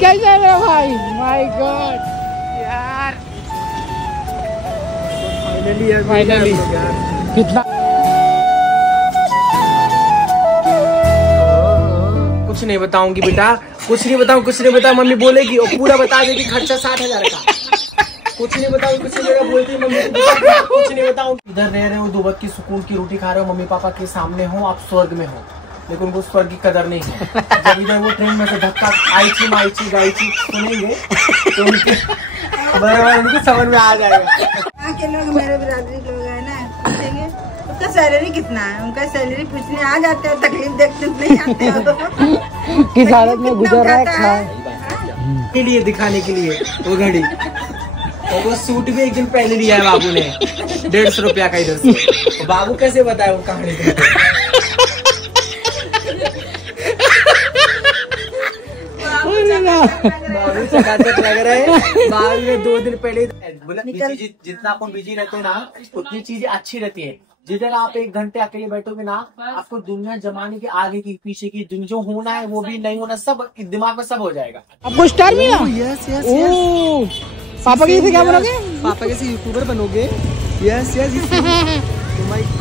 कैसे है भाई? माय गॉड यार, फाइनली कितना कुछ नहीं बताऊंगी बेटा, कुछ नहीं बताऊं, मम्मी बोलेगी और पूरा बता देगी खर्चा 60,000 का। कुछ नहीं बताऊं, कुछ नहीं बोलती मम्मी, कुछ नहीं बताऊं। इधर रह रहे हो, दो वक्त की सुकून की रोटी खा रहे हो, मम्मी पापा के सामने हो, आप स्वर्ग में हो, लेकिन उनको स्वर्ग की कदर नहीं है। जब इधर वो ट्रेन में से धक्का आईची माईची गाईची सुनेंगे तो उनके समझ में आ जाएगा। यहाँ के लोग, मेरे बिरादरी लोग है ना, पूछेंगे उसका सैलरी कितना है, उनका सैलरी पूछने आ जाते हो, तकलीफ देखते नहीं आते हो। किस हालत में गुजर रहा है के लिए दिखाने के लिए वो घड़ी, और वो सूट भी एक दिन पहले लिया है बाबू ने 150 रुपया का इधर से। बाबू कैसे बताए वो कहानी? बाबू चकाचक लग रहा है। बाबू ने 2 दिन पहले बोला जितना अपन बिजी रहते हैं ना उतनी चीजें अच्छी रहती है। जिधर आप 1 घंटे अकेले बैठोगे ना, आपको दुनिया जमाने के आगे की पीछे की जो होना है वो भी नहीं होना, सब दिमाग में सब हो जाएगा। आपको स्टार मिला? पापा कैसे क्या बनोगे? पापा कैसे यूट्यूबर बनोगे? Yes yes.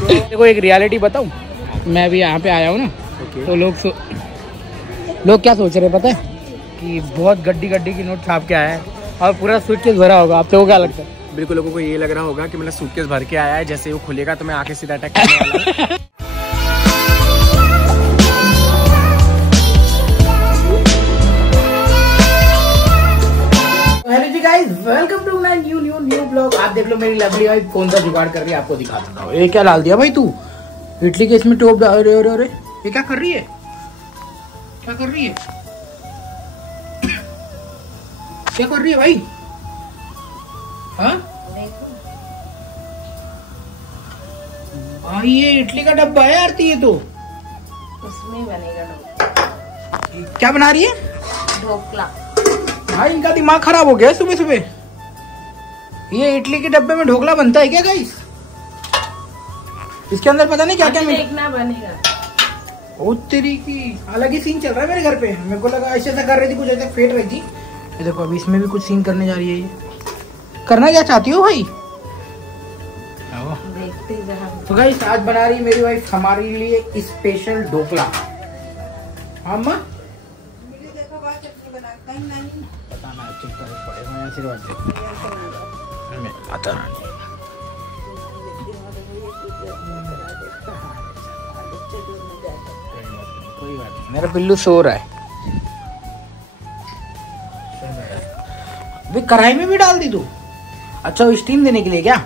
देखो एक रियलिटी बताऊं, मैं भी यहाँ पे आया हूँ ना, तो लोग क्या सोच रहे पता है कि बहुत गड्डी की नोट छाप के आया है और पूरा सूटकेस भरा होगा। आप तो क्या लगता है? बिल्कुल, लोगों को ये लग रहा होगा कि मैंने सूटकेस भर के आया है, जैसे वो खुलेगा तो मैं आके सीधा अटैक करने वाला हूं। Hello ji guys, welcome to my new blog. आप देख लो मेरी लवली वाइफ कौन सा जुगाड़ कर रही है, आपको दिखा देता हूँ। ये क्या डाल दिया भाई तू? इडली के इसमें टोप डाल रहे हो? ये क्या कर रही है? क्या कर रही है? क्या कर रही है भाई? हाँ भाई, ये इडली का डब्बा है आरती, ये तो उसमें बनेगा ढोकला। क्या बना रही है? ढोकला। भाई इनका दिमाग खराब हो गया सुबह सुबह। ये इडली के डब्बे में ढोकला बनता है क्या गाइस? इसके अंदर पता नहीं क्या क्या देखना बनेगा। ओ तेरी की, अलग ही सीन चल रहा है मेरे घर पे। मेरे को लगा ऐसे कर रही थी, कुछ ऐसे फेंट रही थी। ये देखो अभी इसमें भी कुछ सीन करने जा रही है। ये करना क्या चाहती हो भाई? देखते जहाँ। तो गाइस आज बना रही मेरी वाइफ हमारे लिए स्पेशल ढोकला। हाँ माँ, बताना चेक करना पड़ेगा, आशीर्वाद दे। आता नहीं कोई बात नहीं, मेरा पिल्लू सो रहा है। कढ़ाई में भी डाल दी तू? अच्छा, वो स्टीम देने के लिए क्या?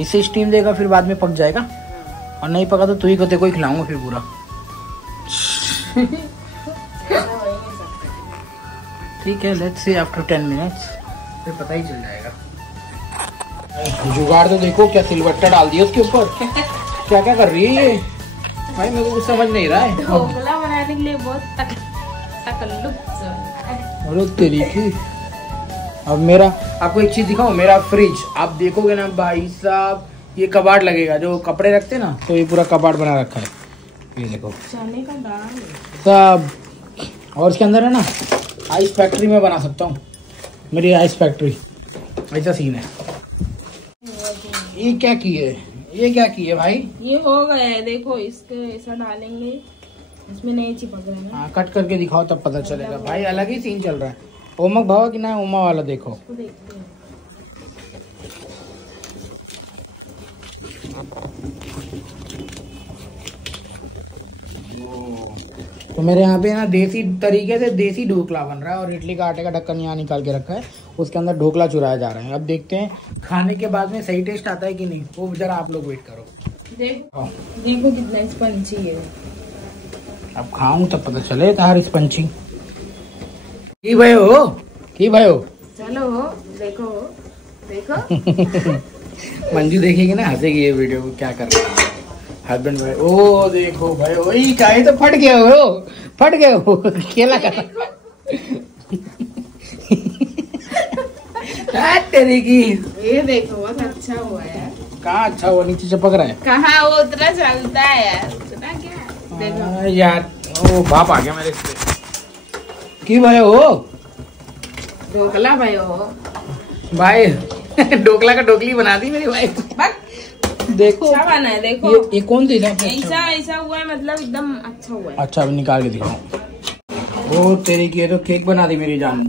इसे स्टीम देगा फिर बाद में पक जाएगा, और नहीं पका तो तू ही को खिलाऊंगा फिर पूरा। ठीक है, लेट्स सी आफ्टर 10 मिनट्स, फिर पता ही चल जाएगा। जुगाड़ तो देखो, क्या सिलवट्टा डाल दिया उसके ऊपर। क्या क्या कर रही है ये भाई? मेरे को कुछ समझ नहीं रहा है। ढोकला बनाने के लिए बहुत तकल्लुफ। अरे तेरी की। अब मेरा आपको एक चीज दिखाऊं, मेरा फ्रिज आप देखोगे ना भाई साहब, ये कबाड़ लगेगा जो कपड़े रखते ना, तो ये पूरा कबाड़ बना रखा है। ये देखो चने का दाल सब, और इसके अंदर है ना आइस फैक्ट्री में बना सकता हूँ, मेरी आइस फैक्ट्री। ऐसा सीन है। ये क्या की है? ये क्या की है भाई? ये हो गया है, देखो इसके ऐसा डालेंगे, इसमें नहीं चिपक रहा है। हाँ, कट करके दिखाओ तब पता चलेगा भाई। अलग ही सीन चल रहा है। ओमक भावा कि ना ओमा वाला देखो। देखते हैं। तो मेरे यहाँ पे ना देसी तरीके से देसी ढोकला बन रहा है, और इडली का आटे का ढक्कन यहाँ निकाल के रखा है, उसके अंदर ढोकला चुराया जा रहा है। अब देखते हैं खाने के बाद में सही टेस्ट आता है कि नहीं, वो जरा आप लोग वेट करो। देखो कितना स्पंची है। अब खाऊं तब पता चले तार स्पंची की भयो की भयो। चलो देखो देखो। मंजू देखेगी ना, हंसेगी ये वीडियो को। क्या कर रहा है हस्बैंड भाई? ओ देखो भाई, वही चाहे तो फट गए हो खेला कर तेरी की। ये देखो बहुत अच्छा हुआ है। कहाँ अच्छा हुआ? नीचे चिपक रहा है। कहाँ वो उतना चलता है यार, उतना क्या देखो यार। ओ बाप आ गया मेरे की भाई हो। ढोकला भाई भाई ढोकला का ढोकली बना दी मेरी भाई। देखो अच्छा बना है, देखो ये कौन सी सबसे ऐसा ऐसा हुआ है, मतलब एकदम अच्छा हुआ है। अच्छा, अब निकाल के दिखाओ। ओ तेरी की, ये तो केक बना दी मेरी जान।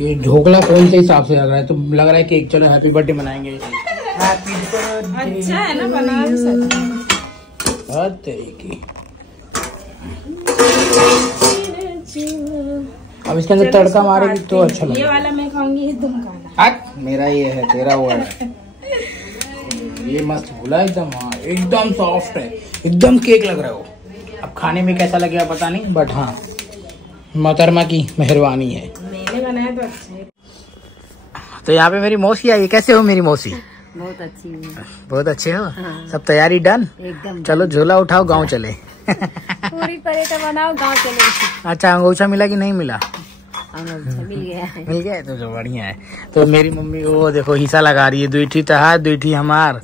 ये ढोकला कौन से हिसाब से लग रहा है? तो लग रहा है केक। चलो हैप्पी बर्थडे मनाएंगे। Happy birthday. अच्छा है ना, बना भी सकते हैं। तेरी की। अब इसके अंदर तड़का मारेगी तो अच्छा लगेगा। ये वाला मैं खाऊंगी, ये तुम खाना। मेरा ये है, तेरा वो है। ये मस्त भुला एकदम। हाँ एकदम सॉफ्ट है, एकदम केक लग रहा है वो। अब खाने में कैसा लगेगा पता नहीं, बट हाँ मोहतरमा की मेहरबानी है। मैंने बनाया तो अच्छा है। तो यहाँ पे मेरी मौसी आई। कैसे हो मेरी मौसी? बहुत अच्छी है। बहुत अच्छे हो। सब तैयारी डन? एकदम। चलो झोला उठाओ, गाँव चले। पूरी परेठा बनाओ, गाँव चले। अच्छा, अंगोछा मिला कि नहीं मिला? मिल गया है। मिल गया तो जो बढ़िया है। तो मेरी मम्मी वो देखो हिस्सा लगा रही है, दुईठी तहार दुईठी हमार।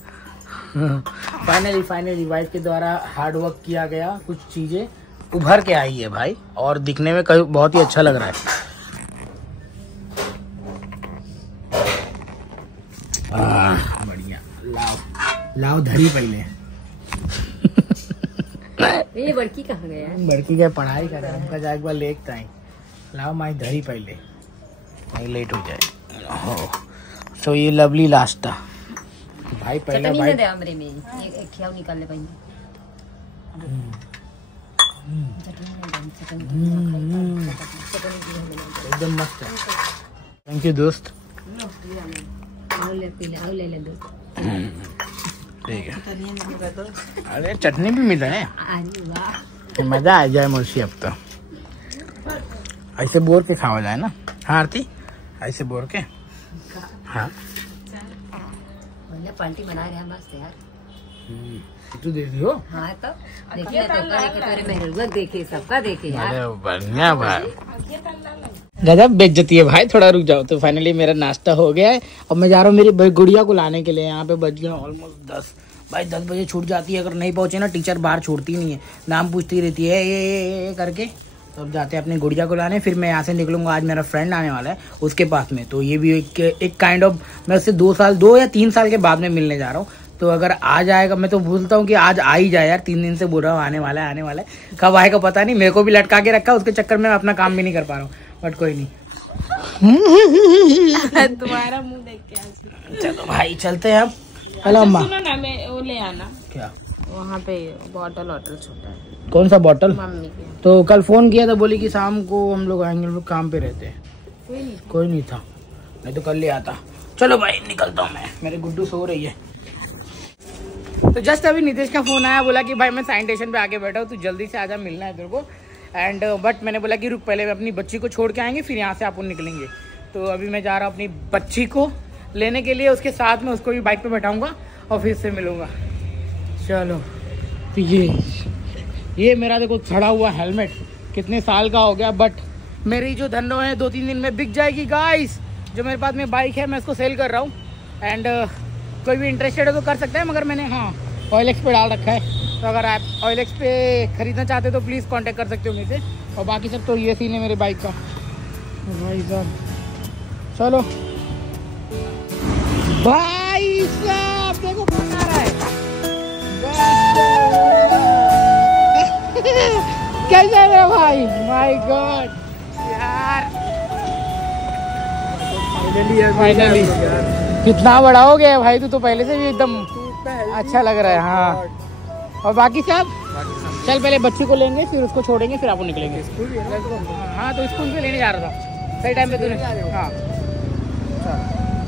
फाइनली वाइफ के द्वारा हार्ड वर्क किया गया, कुछ चीजें उभर के आई है भाई, और दिखने में बहुत ही अच्छा लग रहा है। बढ़िया। लाओ धरी पहले। ये बड़की कहाँ गया? बड़की क्या पढ़ाई कर रहा है, उनका जाए एक बार लेकता है। लाओ माई धरी पहले, नहीं लेट हो जाए। सो ये लवली लास्टा भाई पहला भाई हमरे में ये खियाव निकाल ले पाएंगे। एकदम मस्त है। थैंक यू दोस्त। ठीक है। अरे चटनी भी मिला है, मजा आ जाए मौसी। अब तो ऐसे बोर के खावा जाए ना। हाँ आरती, ऐसे बोर के। हाँ पार्टी बना रहे हैं मस्त यार। तू देख लियो। हाँ तो देखिए, तो देखे सबका देखे यार। अरे बढ़िया भाई, गजब बेइज्जती है भाई। थोड़ा रुक जाओ। तो फाइनली मेरा नाश्ता हो गया है। अब मैं जा रहा हूँ मेरी गुड़िया को लाने के लिए। यहाँ पे बज गए ऑलमोस्ट 10 भाई। 10 बजे छूट जाती है, अगर नहीं पहुंचे ना टीचर बाहर छोड़ती नहीं है, नाम पूछती रहती है ये करके। तो अब जाते हैं अपनी गुड़िया को लाने। फिर मैं यहाँ से निकलूंगा। आज मेरा फ्रेंड आने वाला है उसके पास में, तो ये भी एक काइंड ऑफ मैं उससे 2 या 3 साल के बाद में मिलने जा रहा हूँ। तो अगर आ जाएगा, मैं तो बोलता हूँ कि आज आ ही जाए यार। 3 दिन से बोल रहा हूँ आने वाला है। कब आएगा पता नहीं। मेरे को भी लटका के रखा, उसके चक्कर में अपना काम भी नहीं कर पा रहा हूँ, बट कोई नहीं। तुम्हारा मुंह देख के। चलो भाई चलते हैं अब। हेलो अम्मा। सुनो ना, मैं वो ले आना। क्या? वहाँ पे बॉटल छोटा है। कौन सा बॉटल? मम्मी के। तो कल फोन किया था, बोली कि शाम को हम लोग आएंगे, हम लोग काम पे रहते हैं। कोई नहीं था, नहीं तो कल ले आता। चलो भाई निकलता हूँ मैं, मेरे गुड्डू सो रही है। तो जस्ट अभी नितेश का फोन आया, बोला कि भाई मैं साइन स्टेशन पे आके बैठा हूँ, तू जल्दी से आजा, मिलना है तेरे को। एंड बट मैंने बोला कि रुक, पहले अपनी बच्ची को छोड़ के आएंगे, फिर यहाँ से आप निकलेंगे। तो अभी मैं जा रहा हूँ अपनी बच्ची को लेने के लिए, उसके साथ में उसको भी बाइक पे बैठाऊंगा और फिर से मिलूंगा। चलो। तो ये मेरा देखो सड़ा हुआ हेलमेट कितने साल का हो गया, बट मेरी जो धनो है 2-3 दिन में बिक जाएगी गाइस। जो मेरे पास में बाइक है मैं इसको सेल कर रहा हूँ। एंड कोई भी इंटरेस्टेड है तो कर सकता है, मगर मैंने OLX पे डाल रखा है। तो अगर आप OLX पे खरीदना चाहते हो तो प्लीज़ कांटेक्ट कर सकते हो मुझसे। और बाकी सब तो ये सीन है मेरे बाइक का भाई साहब। चलो भाई साहब, देखो कौन आ रहा है। कैसे है भाई? माय गॉड यार, फाइनली कितना बड़ा हो गया भाई तू तो पहले से भी एकदम अच्छा लग रहा है। हाँ, और बाकी सब चल पहले बच्ची को लेंगे, फिर उसको छोड़ेंगे, फिर आपको निकलेंगे। हाँ तो स्कूल पे लेने जा रहा था, सही टाइम पे तूने। हाँ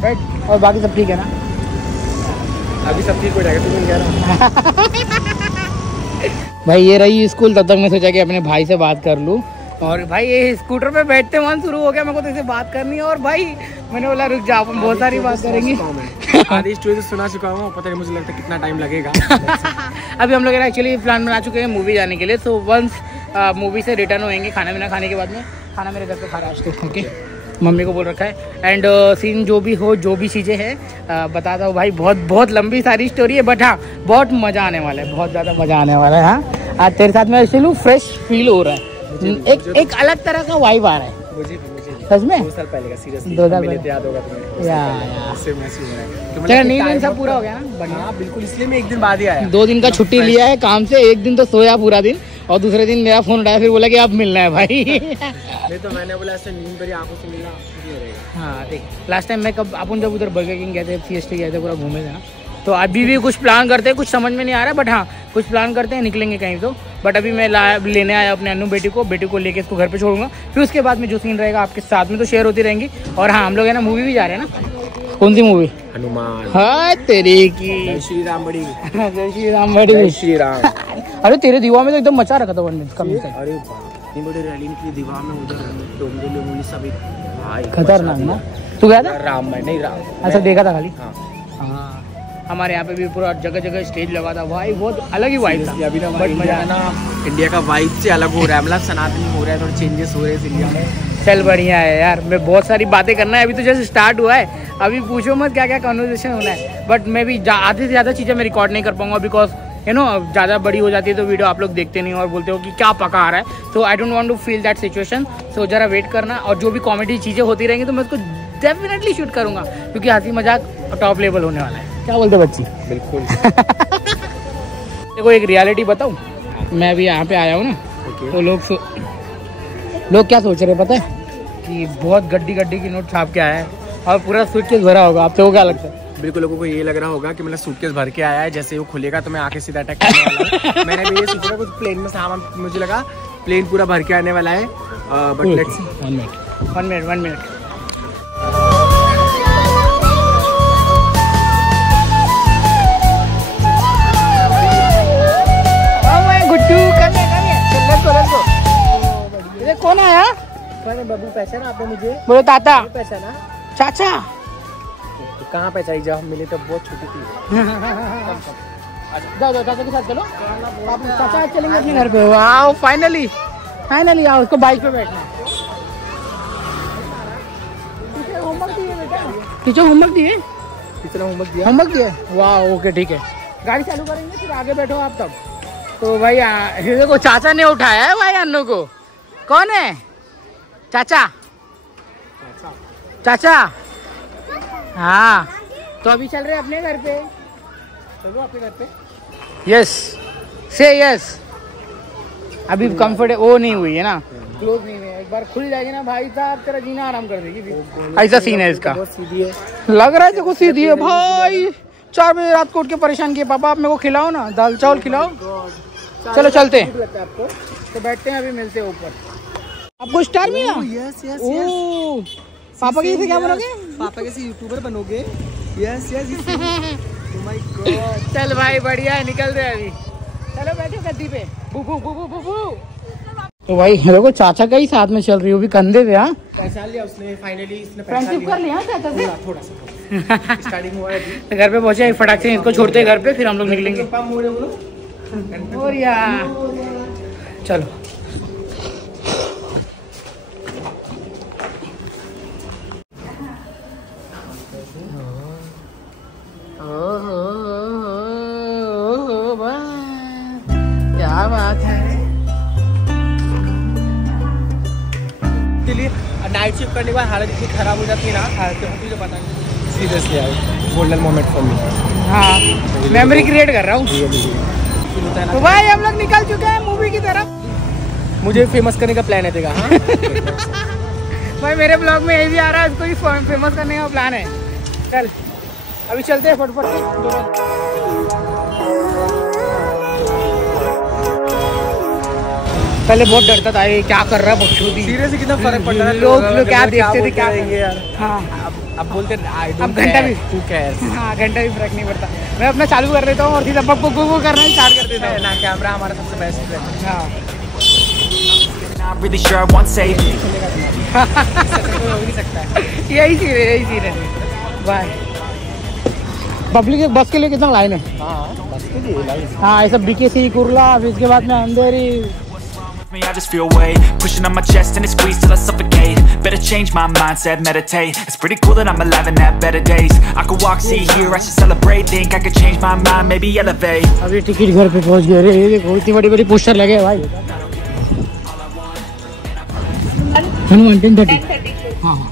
राइट। और बाकी सब ठीक है ना? अभी सब ठीक हो जाएगा, तुम कह रहा भाई ये रही स्कूल। तब तक मैं सोचा कि अपने भाई से बात कर लूँ, और भाई ये स्कूटर पे बैठते मन शुरू हो गया, मेरे को तो इसे बात करनी है। और भाई मैंने बोला रुक जाओ, अपन बहुत सारी बात करेंगे। आधी स्टोरी तो सुना चुका हूँ, पता नहीं मुझे लगता है कितना टाइम लगेगा। अभी हम लोग एक्चुअली प्लान बना चुके हैं मूवी जाने के लिए। तो वंस मूवी से रिटर्न होएंगे, खाना पीना खाने के बाद में, खाना मेरे घर पे खा रहा है आज तो, ओके मम्मी को बोल रखा है। एंड सीन जो भी हो, जो भी चीज़ें हैं बताता हूँ भाई। बहुत लंबी सारी स्टोरी है, बट हाँ बहुत मज़ा आने वाला है, बहुत ज़्यादा मज़ा आने वाला है। हाँ आज तेरे साथ में चलूँ, फ्रेश फील हो रहा है, एक अलग तरह का वाइब आ रहा है मुझे सच में। 2 साल पहले का सीरियसली 2 साल मिले पहले। थे, याद होगा तुम्हें। यार उससे महसूस हो रहा है। तो चलो मतलब नींद सब time पूरा up- हो गया ना, बढ़िया। हाँ बिल्कुल, इसलिए मैं 1 दिन बाद ही आया। 2 दिन का छुट्टी लिया है काम से, 1 दिन तो सोया पूरा दिन और दूसरे दिन मेरा फोन उठाया, फिर बोला कि आप मिलना है भाई। नहीं तो मैंने बोला ऐसे नींद भरी आंखों से मिलना नहीं रहेगा। हाँ देख, लास्ट टाइम मैं कब अपन जब उधर बर्गर किंग गए थे, सीएसटी गए थे, पूरा घूमे थे ना, तो अभी भी कुछ प्लान करते हैं, कुछ समझ में नहीं आ रहा है, बट हाँ कुछ प्लान करते हैं, निकलेंगे कहीं तो। बट अभी मैं लेने आया अपने अनु बेटी को लेके इसको घर पे छोड़ूंगा, फिर उसके बाद में जो सीन रहेगा आपके साथ में तो शेयर होती रहेंगी। और हाँ हम लोग है ना मूवी भी जा रहे हैं ना। कौन सी मूवी? हनुमान। हाँ तेरी की जय श्री राम बड़ी। जय श्री राम बड़ी। जय श्री राम। अरे तेरे दीवार में तो एकदम मचा रखा था 1 मिनट कम से। अरे इतनी बड़ी रैली निकली दीवार में, उधर डोंगोली सभी भाई खतरनाक ना। तू गया था? राम मैं नहीं राम। अच्छा देखा था खाली। हाँ हाँ हमारे यहाँ पे भी पूरा जगह जगह स्टेज लगा था भाई, बहुत अलग ही वाइब था। अभी ना बट मजा है ना, इंडिया का वाइब से अलग हो रहा है, मतलब सनातनी हो रहा है, थोड़े चेंजेस हो रहे हैं इंडिया में। चल बढ़िया है यार, मैं बहुत सारी बातें करना है, अभी तो जैसे स्टार्ट हुआ है, अभी पूछो मत क्या क्या कन्वर्सेशन होना है। बट मैं भी आधे से ज़्यादा चीज़ें मैं रिकॉर्ड नहीं कर पाऊंगा, बिकॉज यू नो ज़्यादा बड़ी हो जाती है तो वीडियो आप लोग देखते नहीं और बोलते हो कि क्या पका आ रहा है। So I don't want to feel that situation. So जरा वेट करना, और जो भी कॉमेडी चीज़ें होती रहेंगी तो मैं उसको डेफिनेटली शूट करूँगा, क्योंकि हंसी मजाक टॉप लेवल होने वाला है। क्या बोलते बच्ची? बिल्कुल। देखो एक रियलिटी बताऊँ, मैं अभी यहाँ पे आया हूँ ना, तो लोग क्या सोच रहे पता है कि बहुत गड्डी की नोट छाप के आया है और पूरा सूटकेस भरा होगा। आपको क्या लगता है? बिल्कुल, लोगों को ये लग रहा होगा कि मतलब सूटकेस भर के आया है, जैसे वो खुलेगा तो मैं आके सीधा अटैक करने वाला हूं। मैंने भी ये सोचा कुछ प्लेन में सामान, मुझे लगा प्लेन पूरा भर के आने वाला है, बट लेट्स सी। 1 मिनट। कौन आया? बाबू पहचाना आपने मुझे? बोलो ताता। पहचाना? चाचा। तो कहाँ पहचानी? जब हम मिले तब बहुत छोटी थी। जाओ चाचा के साथ चलो, चाचा चलेंगे अपने घर पे। वाओ फाइनली आओ, उसको बाइक पे बैठना है। टीचर होमवर्क दिए? कितना होमवर्क दिया? होमवर्क दिए? वाह ओके ठीक है, गाड़ी चालू करेंगे फिर आगे बैठो आप तब। तो भाई देखो चाचा ने उठाया है भाई अन्नू को। कौन है? चाचा। हाँ तो अभी चल रहे अपने घर पे। चलो आपके घर पे। यस से यस। अभी कंफर्ट वो नहीं हुई है ना, क्लोज नहीं हुई है। एक बार खुल जाएगी ना भाई साहब, तेरा जीना आराम कर देगी। ऐसा सीन है इसका। बहुत सीधी है। लग रहा है देखो सीधी है भाई। 4 बजे रात को उठ के परेशान किए, पापा आप मेरे को खिलाओ ना, दाल चावल खिलाओ। चलो चलते हैं, आपको तो बैठते हैं, अभी मिलते हैं ऊपर। आपको स्टार मिला? यस यस ओह पापा के से क्या बनोगे? पापा कैसे यूट्यूबर बनोगे? Yes my God. चल भाई बढ़िया है, निकल रहे हैं अभी। चलो बैठो गद्दी पे। तो भाई देखो चाचा का ही साथ में चल रही हो, भी कंधे पे। हाँ पहचान लिया उसने, फाइनली इसने फ्रेंडशिप कर लिया चाचा से। थोड़ा सा स्टार्टिंग हुआ है अभी। घर पे पहुंचे, फटाक से इसको छोड़ते हैं घर पे, फिर हम लोग निकलेंगे। पंप हो रहे हो लोग। और यार चलो क्या बात है। लिए नाइट शिफ्ट करने के बाद हालत इतनी खराब हो जाती है ना, तो मुझे पता नहीं। सीरियसली यार गोल्डन मोमेंट फॉर मी। हाँ मेमोरी क्रिएट कर रहा हूँ। तो भाई हम लोग निकल चुके हैं मूवी की तरफ। मुझे फेमस करने का प्लान है तेरा? हाँ भाई मेरे ब्लॉग में यही भी आ रहा है, इसको ही फेमस करने का प्लान है। चल अभी चलते हैं फटफट से। पहले बहुत डरता था ये क्या कर रहा है बकचोदी। सीरियसली कितना फर्क पड़ रहा है। लोग क्या देखते थे, क्या करेंगे यार। हाँ अब बोलते अब घंटा भी तू कैर। हाँ घंटा भी फर्क नहीं पड़ता। मैं अपना चालू कर देता हूँ और सीधा बक करना स्टार्ट कर देता हूँ ना। कैमरा हमारा सबसे बेस्ट है। हाँ Not really sure I want safety. यही सीन है भाई। पब्लिक बस के लिए कितना लाइन है। हाँ बस के लिए लाइन। हाँ ऐसा BKC कुर्ला, फिर इसके बाद में अंधेरी। I just feel weight pushing on my chest and it squeezes till I suffocate. Better change my mindset, meditate. It's pretty cool that I'm alive and have better days. I could walk, see, hear, I should celebrate. Think I could change my mind, maybe elevate. अभी ticket घर पे पहुंच गए। ये देखो इतनी बड़ी poster लगे भाई। हनुमान 10:30। हाँ हाँ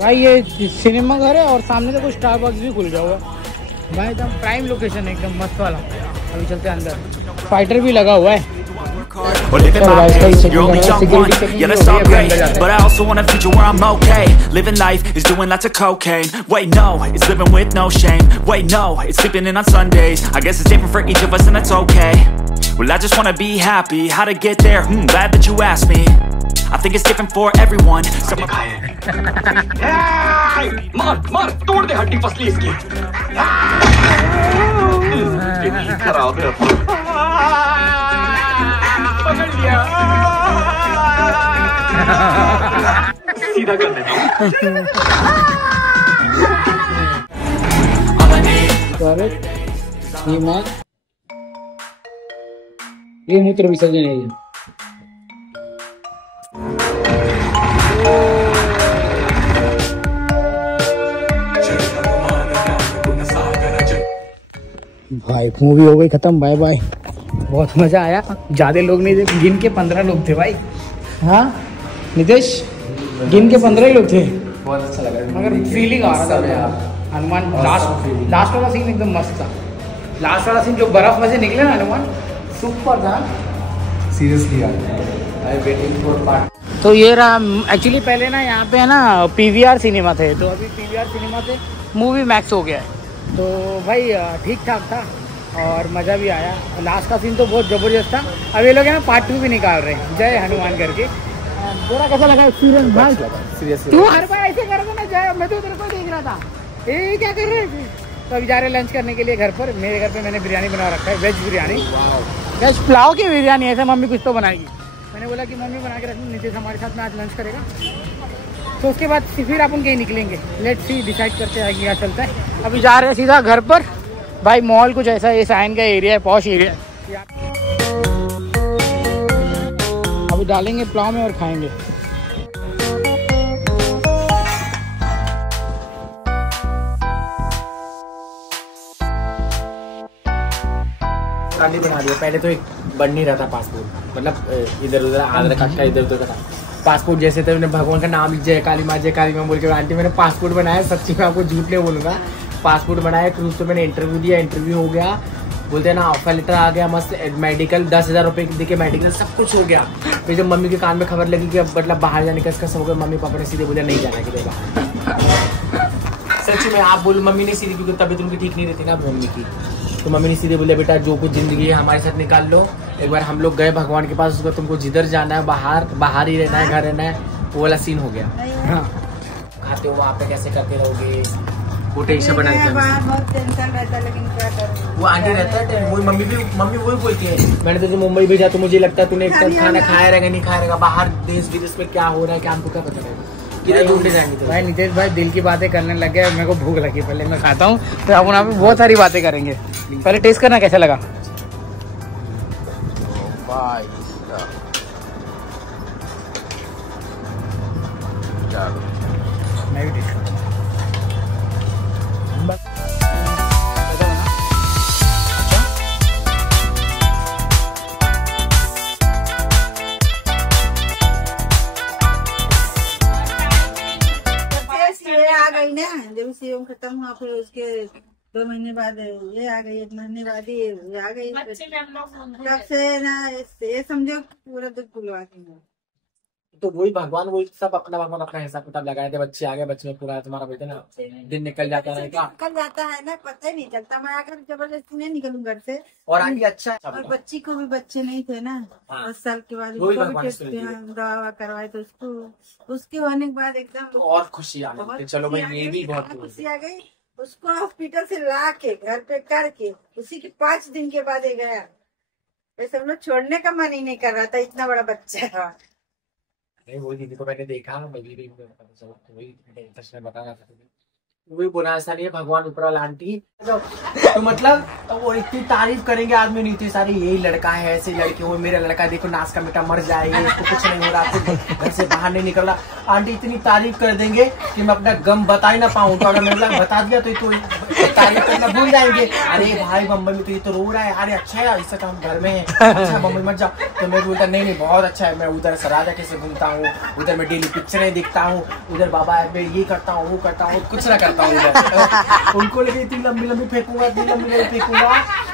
भाई, ये सिनेमा घर है और सामने से कुछ स्टारबक्स भी खुल गया हुआ है भाई। एकदम प्राइम लोकेशन है, एकदम मस्त वाला। अभी चलते हैं अंदर। फाइटर भी लगा हुआ है। Or living my pace, you're only young once, yeah that's all great, but I also want a future where I'm okay. Living life is doing lots of cocaine. Wait no, it's living with no shame. Wait no, it's sleeping in on Sundays. I guess it's different for each of us and that's okay. Well I just wanna be happy, how to get there, glad that you asked me. I think it's different for everyone. मार तोड़ दे हड्डी पसली इसकी। सीधा कर देता हूँ। ये मूत्र विसर्जन है। भाई मूवी हो गई खत्म, बाय बाय। बहुत मजा आया, ज्यादा लोग नहीं थे, गिन के 15 लोग थे भाई। हाँ नितेश, गिन के 15 लोग थे। बहुत अच्छा लग रहा है, मगर फीलिंग आ रहा था। हनुमान लास्ट वाला सीन एकदम मस्त था। लास्ट वाला सीन जो बर्फ में से निकले ना हनुमान, सुपर था सीरियसली यार। आई वेटिंग फॉर पार्ट। तो ये रहा एक्चुअली, पहले ना यहाँ पे है ना PVR सिनेमा थे, तो अभी PVR सिनेमा से मूवी मैक्स हो गया है। तो भाई ठीक ठाक था और मज़ा भी आया। लास्ट का सीन तो बहुत ज़बरदस्त था। अब ये लोग है ना पार्ट 2 भी निकाल रहे हैं, जय हनुमान करके। थोड़ा कैसा लगा एक्सपीरियंस भाई? सीरियसली तू हर बार ऐसे कर रहा था ना जय, मैं तो तेरे को देख रहा था ये क्या कर रहे थे। तो अभी जा रहे लंच करने के लिए घर पर। मेरे घर पे मैंने बिरयानी बना रखा है, वेज बिरयानी। वेज पुलाव की बिरयानी, ऐसे मम्मी कुछ तो बनाएगी। मैंने बोला कि मम्मी बना के रखनी, नीतीश हमारे साथ में आज लंच करेगा। तो उसके बाद फिर अपन कहीं निकलेंगे। लेट्स सी, डिसाइड करते हैं क्या चलता है। अभी जा रहे हैं सीधा घर पर भाई। मॉल कुछ ऐसा है, साइन का एरिया है, पॉश एरिया है। अभी डालेंगे पुलाव में और खाएंगे। बना दिया। पहले तो एक बन नहीं रहा था पासपोर्ट, मतलब इधर उधर आधार कार्ड का इधर उधर का था पासपोर्ट। जैसे तो मैंने भगवान का नाम जय काली माँ बोल के आंटी मैंने पासपोर्ट बनाया। सच्ची में आपको झूठ नहीं बोलूंगा, पासपोर्ट बनाया। क्रूज तो मैंने इंटरव्यू दिया, इंटरव्यू हो गया, बोलते हैं ना ऑफर लेटर आ गया मस्त। मेडिकल 10,000 रुपए देके मेडिकल सब कुछ हो गया। फिर जब मम्मी के कान में खबर लगी कि अब मतलब बाहर जाने का इसका सब हो गया, मम्मी पापा ने सीधे बोला नहीं जाना कि बाहर। सच्ची में आप बोलो, मम्मी ने सीधे, क्योंकि तबीयत उनकी ठीक नहीं रहती ना मम्मी की, तो मम्मी ने सीधे बोले बेटा जो कुछ जिंदगी है हमारे साथ निकाल लो। एक बार हम लोग गए भगवान के पास, उसको तुमको जिधर जाना है बाहर ही रहना है, घर रहना है, वो वाला सीन हो गया। हाँ खाते हो वहाँ पे कैसे करते रहोगे, वो टेंशन बना बहुत टेंशन रहता है, लेकिन क्या करूं। वो आगे रहता है वो। मम्मी वही बोलती है, मैंने तुझे मुंबई भेजा तो मुझे लगता है तूने एकदम खाना खाया रहेगा नहीं खाया रहेगा, बाहर देश विदेश में क्या हो रहा है क्या हमको क्या पता रहेगा, किधर ढूंढने जाएंगे। भाई नितेश भाई दिल की बातें करने लग गए, मेरे को भूख लगी, पहले मैं खाता हूँ तो आप यहाँ पे बहुत सारी बातें करेंगे। पहले टेस्ट करना कैसा लगा। मैं भी टेस्ट करूँगा। जब सीएम खत्म हुआ फिर उसके 2 महीने बाद ये आ गई, 1 महीने बाद ये आ गई। तब से ना ये समझो पूरा दुख भुलवा दी। तो वही भगवान वही सब अपना हिसाब किताब लगाए थे। बच्चे आ गए, बच्चे में पूरा तुम्हारा बेटे ना दिन निकल जाता है, निकल जाता है ना, पता ही नहीं चलता। मैं अगर जबरदस्ती नहीं निकलूं घर से, और आगे अच्छा। और बच्ची को भी बच्चे नहीं थे ना, 10 साल के बाद दवा करवाए तो उसके होने के बाद एकदम तो और खुशी आ गई। चलो भाई ये भी बहुत खुशी आ गई। उसको हॉस्पिटल से ला के घर पे करके उसी के 5 दिन के बाद गया। वैसे हम लोग छोड़ने का मन ही नहीं कर रहा था, इतना बड़ा बच्चा। नहीं वो दीदी को मैंने देखा, वही बता रहा था। वही बोला ऐसा नहीं है, भगवान ऊपर वाला आंटी। तो मतलब वो इतनी तारीफ करेंगे आदमी नहीं इतनी सारी, यही लड़का है, ऐसे लड़के हो, मेरा लड़का देखो नाश का बेटा मर जाएगा, इसको कुछ नहीं हो रहा, आपको घर से बाहर नहीं निकल रहा। आंटी इतनी तारीफ कर देंगे कि मैं अपना गम बता ही ना पाऊँ। तो अगर मैंने बता दिया तो तारीफ करना भूल जाएंगे। अरे भाई बम्बई में तो ये तो रो रहा है, अरे अच्छा है इससे तो हम घर में है, अच्छा बम्बई मत जाओ। तो मैं बोलता नहीं बहुत अच्छा है, मैं उधर सराजा कैसे घूमता हूँ, उधर मैं डेली पिक्चरें देखता हूँ, उधर बाबा ये करता हूँ वो करता हूँ, कुछ ना करता हूँ उधर। उनको लेके इतनी लंबी लंबी फेंकूंगा, इतनी लंबी लंबी फेंकूंगा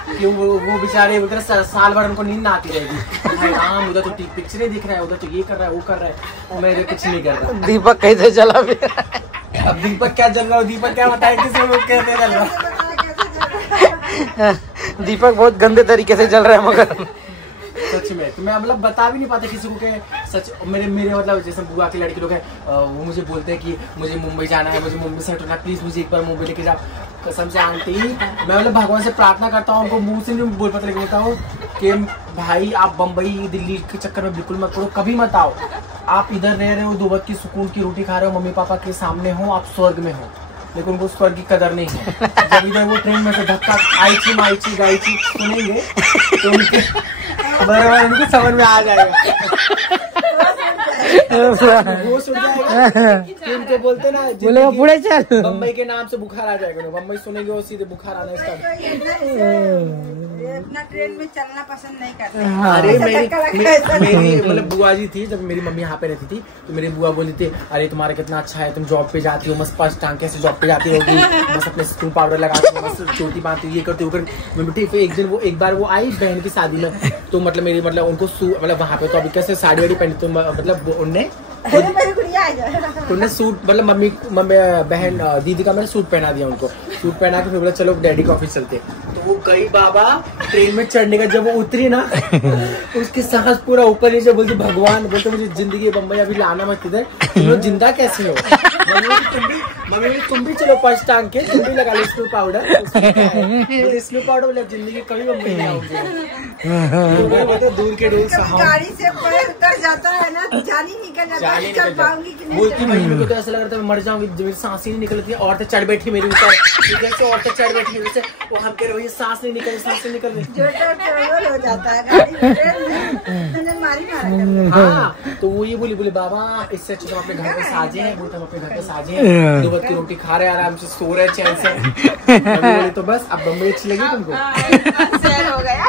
कि वो बेचारे उधर साल भर उनको नींद ना आती रहेगी। भाई राम उधर तो पिक्चरें दिख रहा है, उधर तो ये कर रहा है वो कर रहा है, और मैं कुछ नहीं कर रहा। दीपक कैसे चला? अब दीपक क्या चल रहा है, दीपक क्या बताए किसी को कैसे चल रहा। दीपक बहुत गंदे तरीके से चल रहा है मगर सच में तो मैं मतलब बता भी नहीं पाता किसी को के सच। मेरे मतलब जैसे बुआ के लड़के लोग हैं, वो मुझे बोलते हैं कि मुझे मुंबई जाना है, मुझे मुंबई सेट होना, प्लीज मुझे एक बार मुंबई लेके जाओ। कसम से आंटी मैं मतलब भगवान से प्रार्थना करता हूँ, उनको मुंह से नहीं बोल पाता, लेकिन बोलता हूँ कि भाई आप बम्बई दिल्ली के चक्कर में बिल्कुल मत पड़ो, कभी मत आओ। आप इधर रह रहे हो, 2 वक्त की सुकून की रोटी खा रहे हो, मम्मी पापा के सामने हो, आप स्वर्ग में हो, लेकिन उनको स्वर्ग की कदर नहीं है। जब इधर वो ट्रेन में से धक्का आईची माईची गाईची सुनेंगे तो उनको समझ में आ जाएगा, वो सुन जाएगा। उनको बोलते ना बोले पूरे चल, बम्बई के नाम से बुखार आ जाएगा, बम्बई सुनेंगे वो सीधे बुखार आना स्टार्ट। अपना ट्रेन में चलना पसंद नहीं करते। अरे मेरी मतलब बुआ जी थी, जब मेरी मम्मी यहाँ पे रहती थी तो मेरी बुआ बोली थी अरे तुम्हारा कितना अच्छा है, तुम जॉब पे जाती हो, मस्त 5 टांग से जॉब पे जाती होगी, मस्त अपने स्कूल पाउडर लगाती हो, मस्त चोटी बांधती हो, ये करती हो। एक बार वो आई बहन की शादी में, तो मतलब मेरी मतलब उनको मतलब वहाँ पे तो अभी कैसे साड़ी वाड़ी पहनी, तो मतलब उनने सूट मतलब मम्मी बहन दीदी का मैंने सूट पहना दिया उनको, सूट पहना के फिर बोला चलो डैडी का ऑफिस चलते। तो वो गई बाबा ट्रेन में चढ़ने का, जब वो उतरी ना उसकी सांस पूरा ऊपर नीचे, बोलती भगवान, बोलते मुझे जिंदगी बम्बई अभी लाना मत इधर, तुम लोग जिंदा कैसे हो। मम्मी तुम भी चलो 5 टांग के, तुम भी लगा लो स्नो पाउडर, स्नो पाउडर बोले जिंदगी कभी बम्बई नहीं आओगे। दूर के दूर गाड़ी से उतर जाता है ना, जानी निकल जाता है, चल पाऊंगी कि नहीं। बोलती भाई मेरे को तो ऐसा लग रहा था मैं मर जाऊंगी, मेरी सांस ही नहीं निकलती है, औरतें चढ़ बैठी मेरे ऊपर, कैसे औरतें चढ़ बैठी मेरे से, वो हम कह रहे सांस नहीं निकल, सांस नहीं निकल रही हो जाता है गाड़ी में। हाँ तो वो ये बोली बाबा इससे अच्छा तो अपने घर पे साजे हैं, बोलते हम अपने घर पे साजे हैं, 2 वक्त की रोटी खा रहे हैं, आराम से सो रहे चैन से। तो बस अब बम्बई अच्छी लगी तुमको? हो गया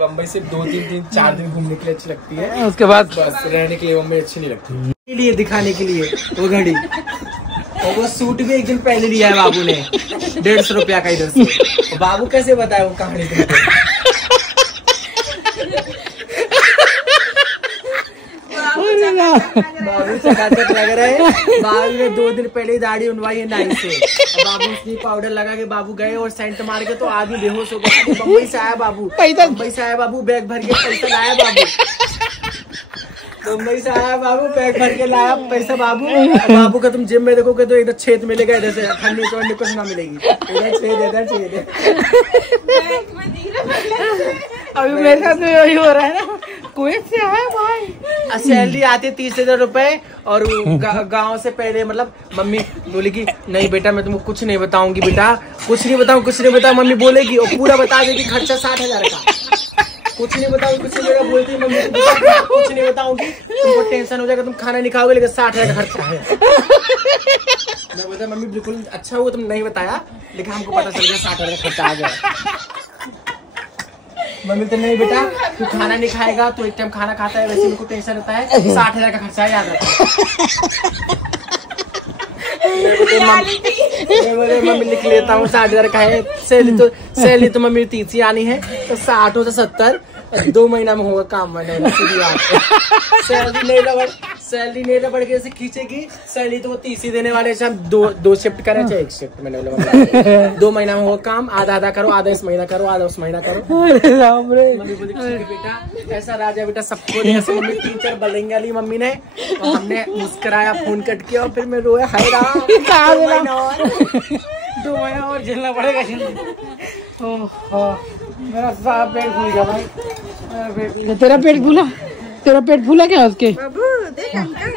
बम्बई से 2-3-4 दिन घूमने के लिए अच्छी लगती है, उसके बाद बस रहने के लिए बम्बई अच्छी नहीं लगती। के लिए दिखाने के लिए वो घड़ी और वो सूट भी एक दिन पहले लिया है बाबू ने 150 रुपया का इधर से। बाबू कैसे बताया वो कहानी तुमको? बाबू चकाचक लग रहा है। बाबू ने 2 दिन पहले दाढ़ी उनवाई है नाई से, बाबू उसने पाउडर लगा के बाबू गए और सेंट मार के तो आदमी बेहोश हो गया। बम्बई से आया बाबू, बम्बई से आया बाबू, बैग भर के पैसा लाया बाबू, मुंबई से आया बाबू, बैग भर के लाया पैसा बाबू। बाबू का तुम जिम में देखोगे तो इधर छेद मिलेगा, इधर से ठंडी चोड़ने कुछ ना मिलेगी, इधर छेद है। अभी मेरे साथ में यही हो रहा है ना, कुवैत से आया भाई, सैलरी आती है 30,000 रुपए, और गांव से पहले मतलब मम्मी बोली कि नहीं बेटा मैं तुमको कुछ नहीं बताऊंगी, बेटा कुछ नहीं बताऊं मम्मी बोलेगी, और पूरा बता देगी खर्चा 60,000 का, कुछ नहीं बताऊंगी, कुछ नहीं बोलती मम्मी, कुछ नहीं बताऊंगी, तुमको टेंशन हो जाएगा, तुम खाना नहीं खाओगे, लेकिन 60,000 का खर्चा है। मैं बोलता मम्मी बिल्कुल अच्छा हुआ तुम नहीं बताया, लेकिन हमको पता चल गया 60,000 का खर्चा आ गया। मम्मी तो नहीं बेटा तू खाना नहीं खाएगा, तो एक टाइम खाना खाता है, वैसे उनको टेंशन रहता है, 60,000 का खर्चा याद रखा। मम्मी लिख लेता हूँ 60,000 का है, सैलरी तो मम्मी 30 आनी है, तो 60 हो तो 70, 2 महीना में होगा काम। मैंने सैलरी नहीं रबड़ के से खींचेगी, सैलरी तो वो 30 ही देने वाले, 2 शिफ्ट करे चाहे 1 शिफ्ट। मैंने बोला 2 महीना में होगा काम, आधा करो, आधा इस महीना करो, आधा उस महीना करो। मम्मी बोली बेटा ऐसा राजा बेटा सबको नहीं, ऐसे मम्मी 3-4 बलेंगे वाली मम्मी ने, और हमने मुस्कुराया, फोन कट किया, और फिर मैं रोया, हाय राम 2 महीना और झेलना पड़ेगा। मेरा पेट फूल गया भाई, तेरा पेट फूला क्या उसके? बाबू देख अंकल।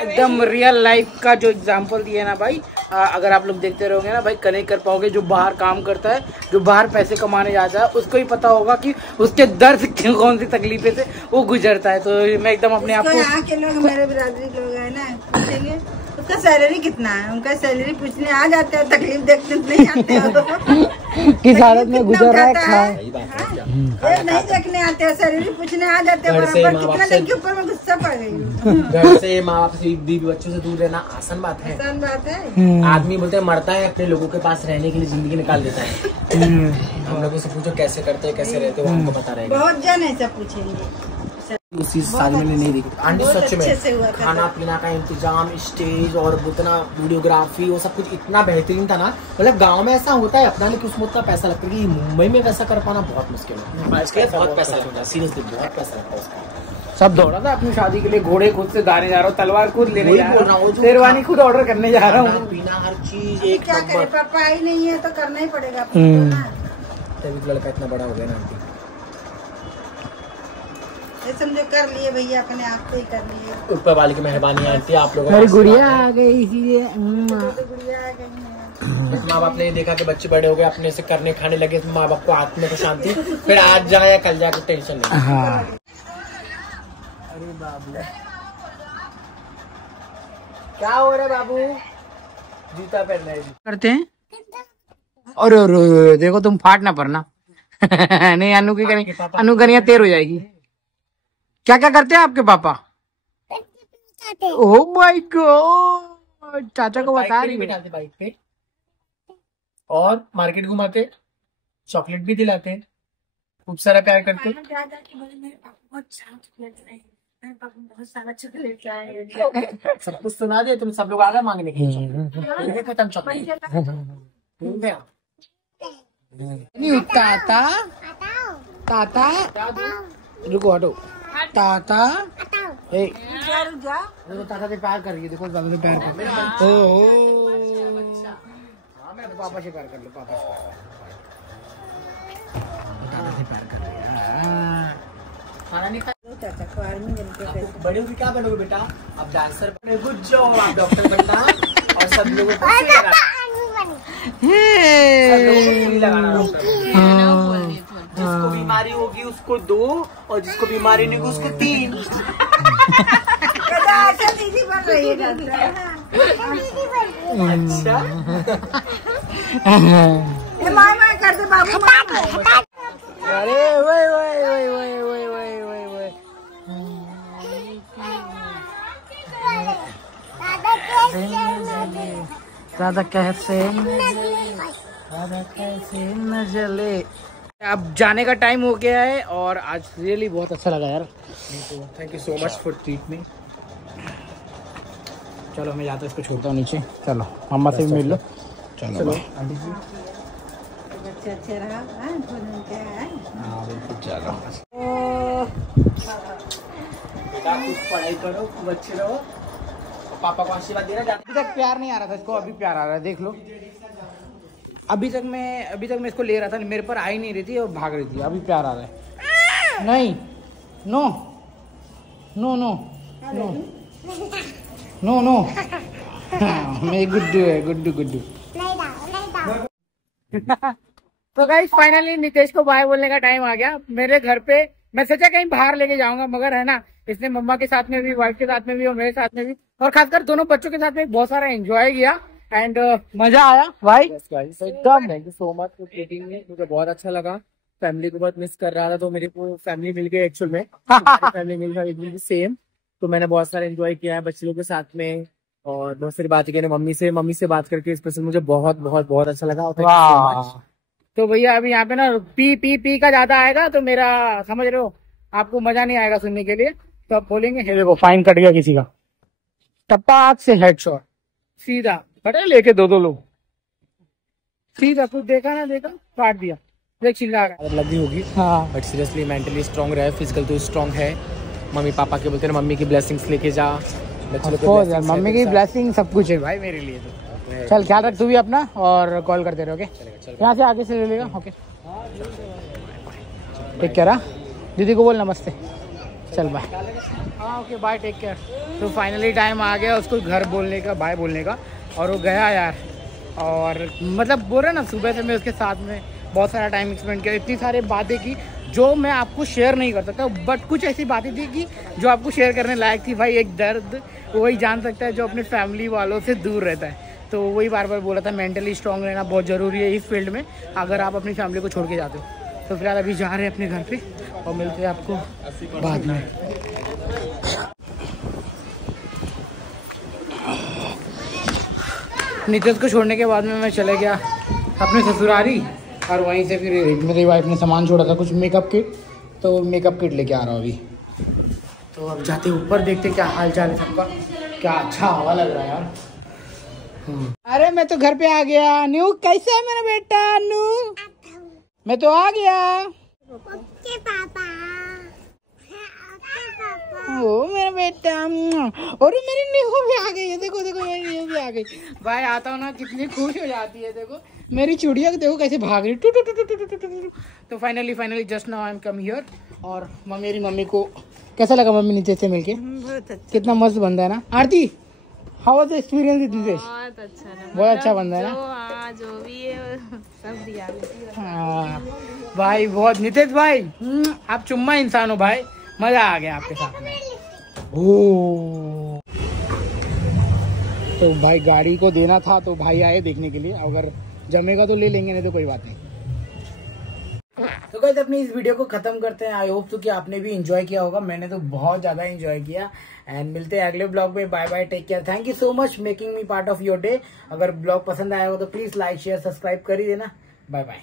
एकदम रियल लाइफ का जो एग्जांपल दिया ना भाई, अगर आप लोग देखते रहोगे ना भाई कनेक्ट कर पाओगे। जो बाहर काम करता है, जो बाहर पैसे कमाने जाता है, उसको ही पता होगा कि उसके दर्द कौन सी तकलीफें से वो गुजरता है। तो मैं एकदम अपने आप को, यहाँ के लोग मेरे बिरादरी लोग है ना, पूछेंगे उसका सैलरी कितना है, उनका सैलरी पूछने आ जाते हैं, तकलीफ देखने नहीं आते हो। किस हालत में गुजर रहा है। नहीं देखने आते हैं, सैलरी पूछने आ जाते हैं। कितना दिन के ऊपर मैं गुस्सा पड़ गई हूँ। घर से माँ बाप से बीवी बच्चों से दूर रहना आसान बात है। आसान बात है। आदमी बोलते हैं मरता है अपने लोगों के पास रहने के लिए, जिंदगी निकाल देता है। हम लोगों से पूछो कैसे करते हैं, कैसे रहते हैं, वो हमको पता रहेगा। बहुत जन ऐसा पूछेंगे। उसी शादी में नहीं देखी आंटी, सच अच्छे से हुआ में था। खाना पीना का इंतजाम, स्टेज और उतना वीडियोग्राफी, वो सब कुछ इतना बेहतरीन था ना। मतलब गांव में ऐसा होता है अपना, लेकिन उसमें उतना पैसा लगता है कि मुंबई में वैसा कर पाना बहुत मुश्किल है। बहुत पैसा लगता है, सीरियसली बहुत पैसा लगता है उसका। सब दौड़ा था अपनी शादी के लिए, घोड़े खुद से दाने जा रहा हूँ, तलवार खुद लेने वही जा बोल रहा रहा हूँ, हूँ, शेरवानी खुद ऑर्डर करने जा रहा हूँ। पीना हर चीज एक क्या करे, नंबर। पापा ही नहीं है तो करना ही पड़ेगा अपने को ना। तभी तो लड़का इतना बड़ा हो गया ना आंटी। ये समझो कर लिए भैया, अपने आप से ही कर लिए। ऊपर वाले की मेहरबानी है आंटी, आप लोगों मेरी गुड़िया आ गई इसीलिए। तो गुड़िया आ गई है। माँ बाप ने देखा कि बच्चे बड़े हो गए, अपने से करने खाने लगे, तो माँ बाप को आत्मा को शांति, फिर आज जाए या कल जाए टेंशन नहीं। हाँ अरे बाबू क्या हो रहा है बाबू? जूता पहनना है। करते हैं। और देखो तुम फाट ना पड़ना। नहीं अनु की करी, अनु करिया तेर हो जाएगी। क्या क्या करते हैं आपके पापा? ओह माय गॉड, चाचा को बता रही है। बिठाते बाइक पे और मार्केट घुमाते, चॉकलेट भी दिलाते, खूब सारा प्यार करते। सब कुछ सुना दे, तुम सब लोग आ गए मांगने के लिए। खत्म चॉकलेट। ताता ताता रुको हटो। ताता ए, देखो ताता से प्यार कर रही है, देखो दादा से प्यार कर रही है। पापा से प्यार कर लो, पापा से दादा से प्यार कर रही है। खाना नहीं खाया? चाचा को आर्मी मिलते बड़े होकर क्या बनोगे बेटा? आप डांसर बने, गुड जॉब। आप डॉक्टर बनना और सब लोगों को सुई लगाना। जिसको बीमारी होगी उसको 2 और जिसको बीमारी नहीं होगी उसको 3। दीदी बन रही है। अच्छा माय कर दे बाबू। अरे वही वही वही वही वही वही वही वही दादा कैसे न जले। अब जाने का टाइम हो गया है और आज रियली बहुत अच्छा लगा यार। Thank you so much for treat me. चलो मैं जाता इसको छोड़ता हूँ नीचे। चलो मम्मा से भी मिल लो। चलो आंटी जी अच्छे अच्छे रहा। चलो बेटा कुछ पढ़ाई करो, खूब अच्छे रहो, पापा को आशीर्वाद देना। अभी तक प्यार नहीं आ रहा था इसको, अभी प्यार आ रहा है, देख लो। अभी तक मैं इसको ले रहा था, मेरे पर आ ही नहीं रही थी और भाग रही थी। अभी प्यार आ रहा है। नहीं no no no no no no. मेरी गुड्डू है, गुड्डू गुड्डू। तो गाइस फाइनली नितेश को बाय बोलने का टाइम आ गया। मेरे घर पे मैं सोचा कहीं बाहर लेके जाऊंगा, मगर है ना इसने मम्मा के साथ में भी, वाइफ के साथ में भी और मेरे साथ में भी, और खासकर दोनों बच्चों के साथ में बहुत सारा एंजॉय किया एंड मजा आया भाई एकदम। Thank you so much for treating मी। मुझे बहुत अच्छा लगा। फैमिली को बहुत मिस कर रहा था, तो मेरे को फैमिली मिल गई एक्चुअल में। फैमिली मिल गई सेम। तो मैंने बहुत सारा एंजॉय किया है बच्चे लोगों के साथ में और बहुत सारी बातें की। मम्मी से बात करके स्पेशल मुझे बहुत बहुत बहुत अच्छा लगा। तो भैया अभी यहाँ पे ना पी का ज्यादा आएगा तो मेरा समझ रहे हो, आपको मजा नहीं आएगा सुनने के लिए। तो आप बोलेंगे हे देखो फाइन कट गया किसी का, टपाक से हेडशॉट सीधा फटे लेके दो लोग सीधा। कुछ देखा ना देखा, काट दिया, देख चिल्ला रहा लगी होगी। हाँ बट सीरियसली मेंटली स्ट्रांग रहे, फिजिकल तो स्ट्रांग है। मम्मी पापा के बोलते हैं मम्मी की ब्लेसिंग्स लेके जा। मम्मी की ब्लेसिंग सब कुछ है भाई मेरे लिए। तो चल ख्याल रख तू भी अपना और कॉल करते रहोगे। यहाँ से आगे से ले लेगा। ओके ठीक कह रहा, दीदी को बोल नमस्ते। चल बाय। हाँ ओके बाय, टेक केयर। तो फाइनली टाइम आ गया उसको घर बोलने का, बाय बोलने का, और वो गया यार। और मतलब बोल रहे ना, सुबह से मैं उसके साथ में बहुत सारा टाइम स्पेंड किया, इतनी सारी बातें की जो मैं आपको शेयर नहीं कर सकता, बट कुछ ऐसी बातें थी कि जो आपको शेयर करने लायक थी। भाई एक दर्द वही जान सकता है जो अपने फैमिली वालों से दूर रहता है। तो वही बार बार बोला था, मेंटली स्ट्रांग रहना बहुत ज़रूरी है इस फील्ड में, अगर आप अपनी फैमिली को छोड़ के जाते हो। तो फिलहाल अभी जा रहे हैं अपने घर पे और मिलते हैं आपको बाद में। नितेश को छोड़ने के बाद में मैं चले गया अपने ससुरारी, और वहीं से फिर मेरी वाइफ ने सामान छोड़ा था कुछ मेकअप किट, तो मेकअप किट लेके आ रहा हूँ अभी। तो अब जाते ऊपर, देखते क्या हाल चाल है सबका। क्या अच्छा हवा लग रहा है यार। अरे मैं तो घर पे आ गया। न्यू कैसे है मेरा बेटा? नू मैं तो आ गया। ओ मेरा बेटा, और मेरी न्यू भी आ गई है। देखो देखो मेरी न्यू भी आ गई। भाई आता हूँ ना कितनी खुश हो जाती है। देखो मेरी चुड़िया देखो कैसे भाग रही, two two two two two two. तो finally just now I am come here. और मेरी मम्मी को कैसा लगा मम्मी नीचे से मिलके? बहुत अच्छा, कितना मस्त बंदा है ना। Aarti, how was the experience with Nitesh? बहुत अच्छा लगा, बहुत अच्छा बंदा है ना। जो भी है सब रियलिटी। हाँ भाई बहुत। नितेश भाई आप चुम्मा इंसान हो भाई, मजा आ गया आपके साथ में। ओ तो भाई गाड़ी को देना था तो भाई आए देखने के लिए, अगर जमेगा तो ले लेंगे, नहीं तो कोई बात नहीं। तो गाइस अपनी इस वीडियो को खत्म करते हैं। आई होप तो कि आपने भी एंजॉय किया होगा, मैंने तो बहुत ज्यादा एंजॉय किया। एंड मिलते हैं अगले ब्लॉग में। Bye bye, take care, thank you so much making me part of your day. अगर ब्लॉग पसंद आया हो तो प्लीज लाइक शेयर सब्सक्राइब कर ही देना। Bye bye.